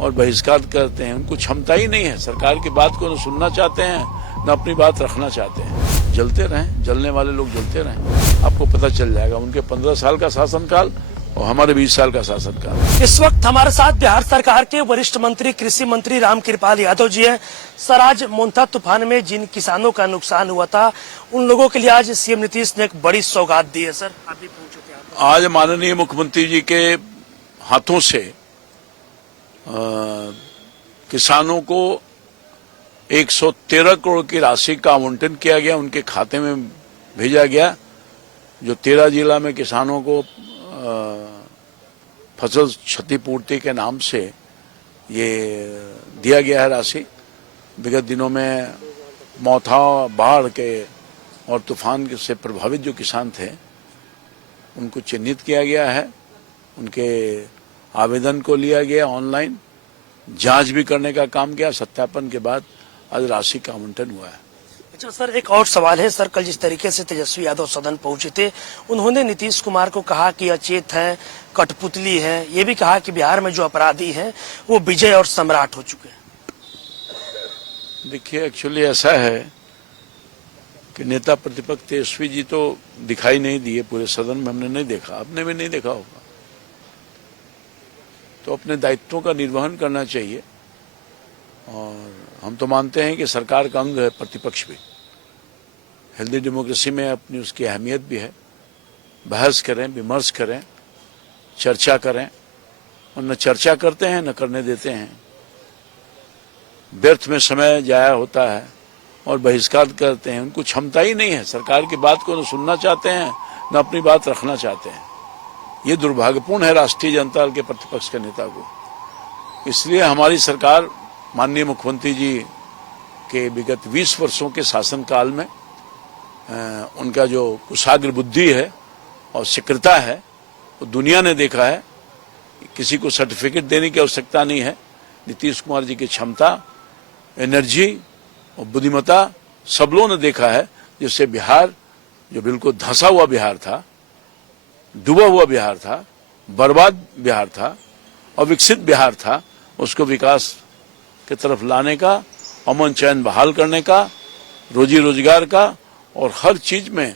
और बहिष्कार करते हैं। उनको क्षमता ही नहीं है, सरकार की बात को न सुनना चाहते हैं न अपनी बात रखना चाहते हैं। जलते रहें, जलने वाले लोग जलते रहें, आपको पता चल जाएगा। उनके 15 साल का शासनकाल और हमारे 20 साल का शासनकाल। इस वक्त हमारे साथ बिहार सरकार के वरिष्ठ मंत्री कृषि मंत्री रामकृपाल यादव जी हैं। सर, आज मोंथा तूफान में जिन किसानों का नुकसान हुआ था, उन लोगों के लिए आज सीएम नीतीश ने एक बड़ी सौगात दी है। सर, आप भी पहुंचे थे। आज माननीय मुख्यमंत्री जी के हाथों से किसानों को 113 करोड़ की राशि का आवंटन किया गया, उनके खाते में भेजा गया। जो 13 जिला में किसानों को फसल क्षतिपूर्ति के नाम से ये दिया गया है राशि। विगत दिनों में मोथा, बाढ़ के और तूफान से प्रभावित जो किसान थे, उनको चिन्हित किया गया है। उनके आवेदन को लिया गया, ऑनलाइन जांच भी करने का काम किया। सत्यापन के बाद आज राशि का आवंटन हुआ है। अच्छा सर, एक और सवाल है। सर, कल जिस तरीके से तेजस्वी यादव सदन पहुंचे थे, उन्होंने नीतीश कुमार को कहा कि अचेत है, कठपुतली है। ये भी कहा कि बिहार में जो अपराधी हैं वो विजय और सम्राट हो चुके हैं। देखिए, एक्चुअली ऐसा है कि नेता प्रतिपक्ष तेजस्वी जी तो दिखाई नहीं दिए पूरे सदन में, हमने नहीं देखा, आपने भी नहीं देखा होगा। तो अपने दायित्वों का निर्वहन करना चाहिए। और हम तो मानते हैं कि सरकार का अंग है प्रतिपक्ष भी। हेल्दी डेमोक्रेसी में अपनी उसकी अहमियत भी है। बहस करें, विमर्श करें, चर्चा करें, और न चर्चा करते हैं न करने देते हैं। व्यर्थ में समय जाया होता है और बहिष्कार करते हैं। उनको क्षमता ही नहीं है, सरकार की बात को न सुनना चाहते हैं न अपनी बात रखना चाहते हैं। ये दुर्भाग्यपूर्ण है राष्ट्रीय जनता दल के प्रतिपक्ष के नेता को। इसलिए हमारी सरकार माननीय मुख्यमंत्री जी के विगत 20 वर्षों के शासनकाल में उनका जो कुशाग्र बुद्धि है और शीघ्रता है, वो दुनिया ने देखा है। किसी को सर्टिफिकेट देने की आवश्यकता नहीं है। नीतीश कुमार जी की क्षमता, एनर्जी और बुद्धिमत्ता सब लोगों ने देखा है, जिससे बिहार जो बिल्कुल धंसा हुआ बिहार था, डूबा हुआ बिहार था, बर्बाद बिहार था, अविकसित बिहार था, उसको विकास की तरफ लाने का, अमन चैन बहाल करने का, रोजी रोजगार का और हर चीज में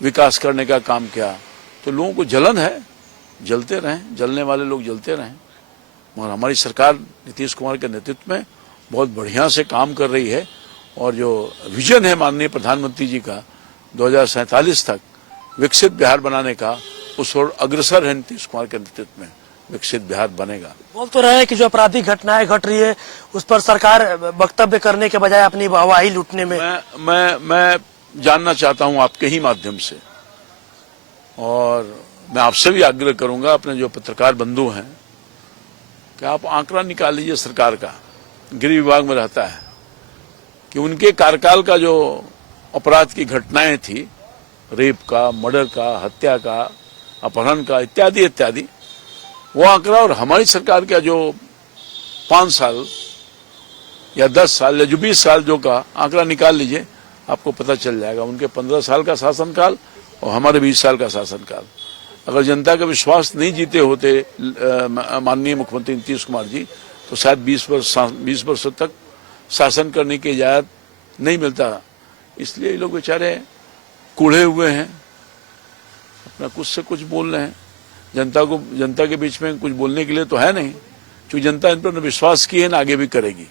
विकास करने का काम किया। तो लोगों को जलन है, जलते रहें, जलने वाले लोग जलते रहें। मगर हमारी सरकार नीतीश कुमार के नेतृत्व में बहुत बढ़िया से काम कर रही है। और जो विजन है माननीय प्रधानमंत्री जी का 2047 तक विकसित बिहार बनाने का, उस ओर अग्रसर है। नीतीश कुमार के नेतृत्व में विकसित बिहार बनेगा। बोल तो रहे हैं कि जो अपराधी घटनाएं घट रही है, उस पर सरकार वक्तव्य करने के बजाय अपनी वाहवाही लूटने में। मैं जानना चाहता हूं आपके ही माध्यम से, और मैं आपसे भी आग्रह करूंगा, अपने जो पत्रकार बंधु हैं, कि आप आंकड़ा निकाल लीजिए सरकार का, गृह विभाग में रहता है, कि उनके कार्यकाल का जो अपराध की घटनाएं थी, रेप का, मर्डर का, हत्या का, अपहरण का, इत्यादि इत्यादि, वो आंकड़ा और हमारी सरकार का जो 5 साल या 10 साल या जो 20 साल जो का आंकड़ा निकाल लीजिए, आपको पता चल जाएगा। उनके 15 साल का शासनकाल और हमारे 20 साल का शासनकाल। अगर जनता का विश्वास नहीं जीते होते माननीय मुख्यमंत्री नीतीश कुमार जी, तो शायद 20 वर्षों तक शासन करने की इजाजत नहीं मिलता। इसलिए ये लोग बेचारे कूढ़े हुए हैं, अपना कुछ से कुछ बोल रहे हैं। जनता के बीच में कुछ बोलने के लिए तो है नहीं, क्योंकि जनता इन पर विश्वास की है, ना आगे भी करेगी।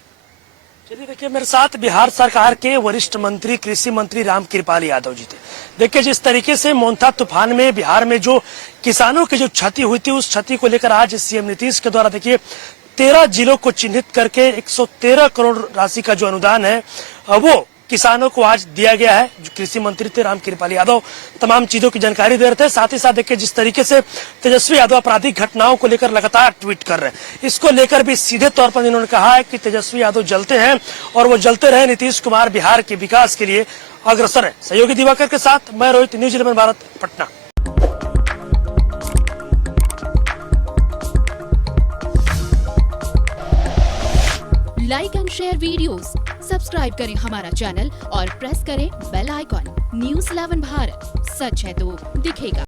चलिए, देखिए, मेरे साथ बिहार सरकार के वरिष्ठ मंत्री कृषि मंत्री रामकृपाल यादव जी थे। देखिए, जिस तरीके से मोंथा तूफान में बिहार में जो किसानों की जो क्षति हुई थी, उस क्षति को लेकर आज सीएम नीतीश के द्वारा देखिए 13 जिलों को चिन्हित करके 113 करोड़ राशि का जो अनुदान है वो किसानों को आज दिया गया है। जो कृषि मंत्री थे रामकृपाल यादव तमाम चीजों की जानकारी दे रहे थे। साथ ही साथ देखिए, जिस तरीके से तेजस्वी यादव आपराधिक घटनाओं को लेकर लगातार ट्वीट कर रहे हैं, इसको लेकर भी सीधे तौर पर इन्होंने कहा है कि तेजस्वी यादव जलते हैं और वो जलते रहे। नीतीश कुमार बिहार के विकास के लिए अग्रसर है। सहयोगी दिवाकर के साथ मैं Rohit, news 11 Bharat, Patna. Like and share videos, subscribe करें हमारा चैनल और प्रेस करें बेल आइकॉन। न्यूज़ 11 भारत, सच है तो दिखेगा।